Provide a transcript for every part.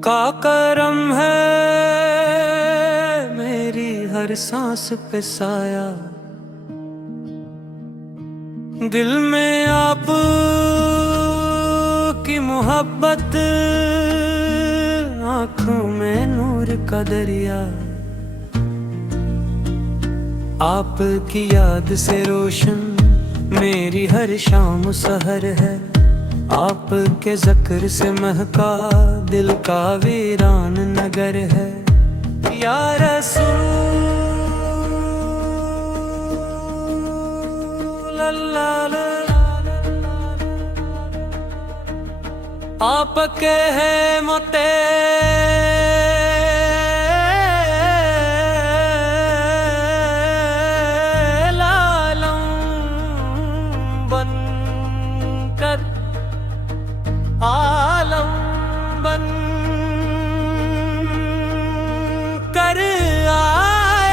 का करम है मेरी हर सांस पे साया, दिल में आप की मोहब्बत, आँखों में नूर का दरिया। आपकी याद से रोशन मेरी हर शाम सहर है, आपके ज़िक्र से महका दिल का वीरान नगर है। या रसूल अल्लाह, आपके है मोते लालम बनकर, आलम बन कर आए,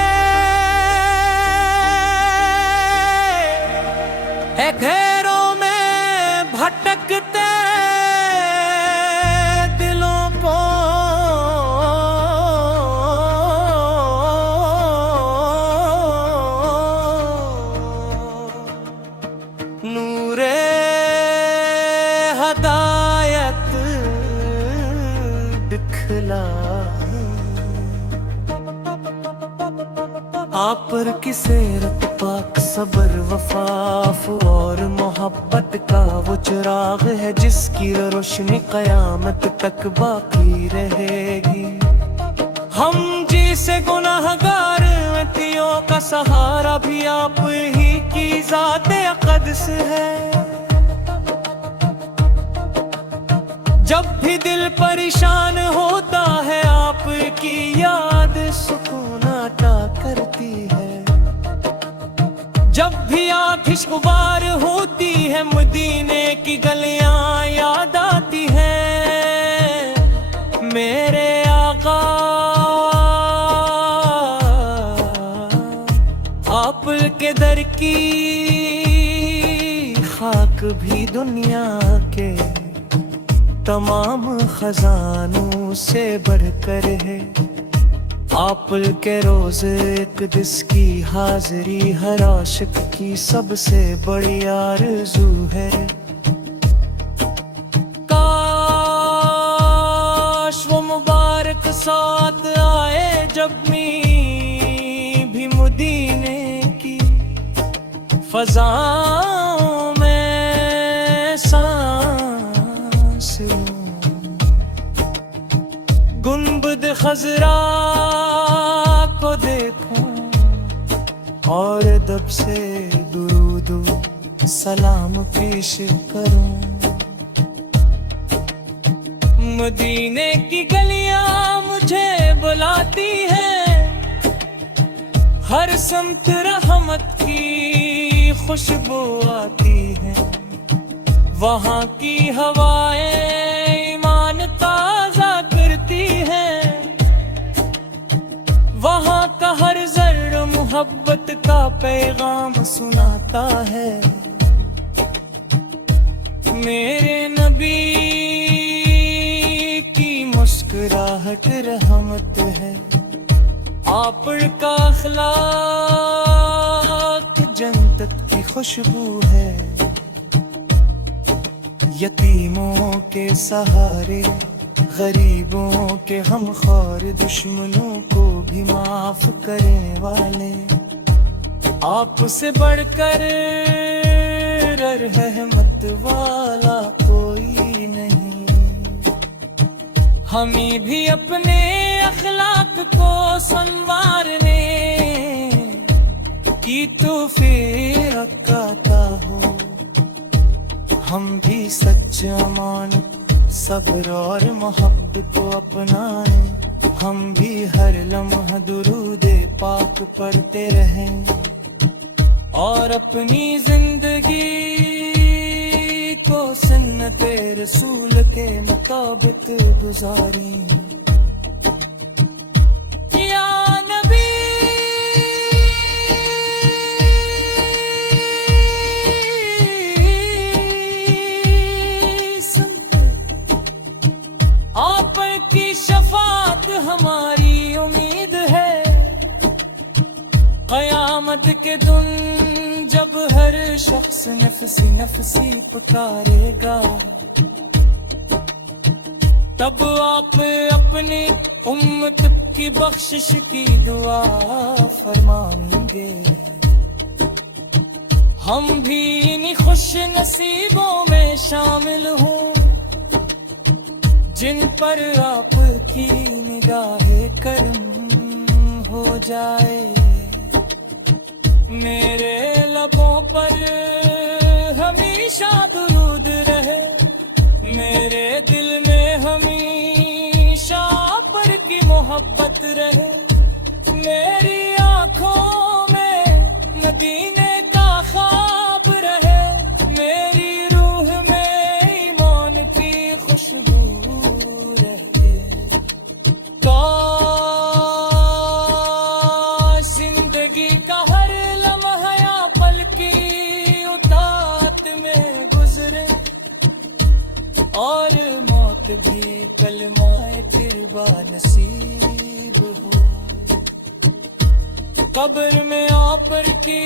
घेरों में भटकते दिलों को नूरे हदायत दिखला। आप पर की सेरत पाक सबर वफाफ और मोहब्बत का वो चिराग है, जिसकी रोशनी कयामत तक बाकी रहेगी। हम जिसे गुनाहगार अतियों का सहारा भी आप ही की ज़ात अक़दस है। जब भी दिल परेशान होता है आपकी याद सुकून अता करती है। जब भी आतिश गुबार होती है मदीने की गलियां याद आती हैं। मेरे आका आपके दर की खाक भी दुनिया के तमाम खजानों से बढ़कर है। आप के रोज़ इक़दिस की हाज़िरी हर आशिक की सबसे बड़ी आरज़ू है। काश वो मुबारक साथ आए जब भी मदीने की फ़ज़ाओं में सांस लूं। गुंबद खज़रा को देखूं और दब से दुरूद सलाम पेश करूं। मदीने की गलियां मुझे बुलाती हैं, हर समत रहमत की खुशबू आती है। वहाँ की हवाएं ईमान ताज़ा करती हैं, वहाँ का हर ज़र्र मोहब्बत का पैगाम सुनाता है। मेरे नबी की मुस्कुराहट रहमत है, आप का अखलाक जन्नत की खुशबू है। यतीमों के सहारे गरीबों के गमख्वार दुश्मनों को भी माफ करने वाले, आपसे बढ़कर रहमत वाला कोई नहीं। हमें भी अपने अखलाक को संवारने की तौफीक अता हो। हम भी सच्चा अमानत सब्र और मोहब्बत को अपनाएं। हम भी हर लम्हा दुरूदे पाक पढ़ते रहें और अपनी जिंदगी को सुन्नते रसूल के मुताबिक गुजारें। या नबी क़यामत के दिन जब हर शख्स नफसी नफसी पुकारेगा, तब आप अपनी उम्मत की बख्शिश की दुआ फरमाएंगे। हम भी इन्हीं खुश नसीबों में शामिल हों जिन पर आपकी निगाहे करम हो जाए। मेरे लबों पर हमेशा दुरूद रहे, मेरे दिल में हमेशा पर की मोहब्बत रहे। मेरी आंखों में मदीने का ख्वाब रहे, मेरी रूह में ईमान की खुशबू रहे। काश जिंदगी का हर लम्हा या पल की उतात में गुजरे, और मौत भी कलमाए तिरबा नसीब हो। कब्र में आप की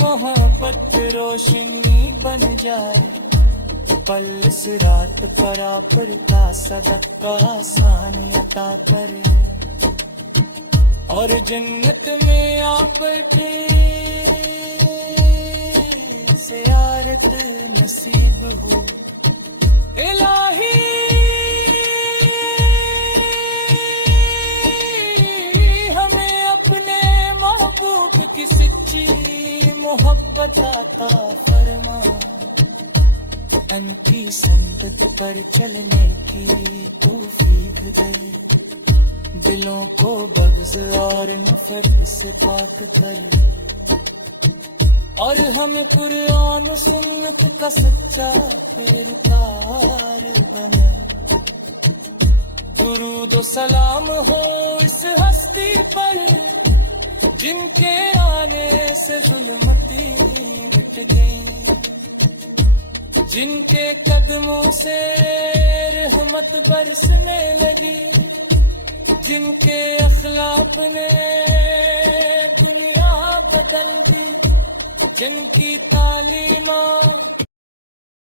मोहब्बत रोशनी बन जाए, पल से रात पर आप का सदका आसानी अता करे, और जन्नत में आप की ज़ियारत नसीब हो। इलाही हमें अपने महबूब की सच्ची मोहब्बत अता फरमा, अनकी संगत पर चलने की तौफीक दे, दिलों को बग़्ज़ और नफ़रत से पाक करे, और हमें कुरान और सुन्नत का सच्चा पैरोकार बने। दुरूद और सलाम हो इस हस्ती पर जिनके आने से ज़ुल्मती मिट गई, जिनके कदमों से रहमत बरसने लगी, जिनके अखलाक ने दुनिया बदल दी, जिनकी तालीमात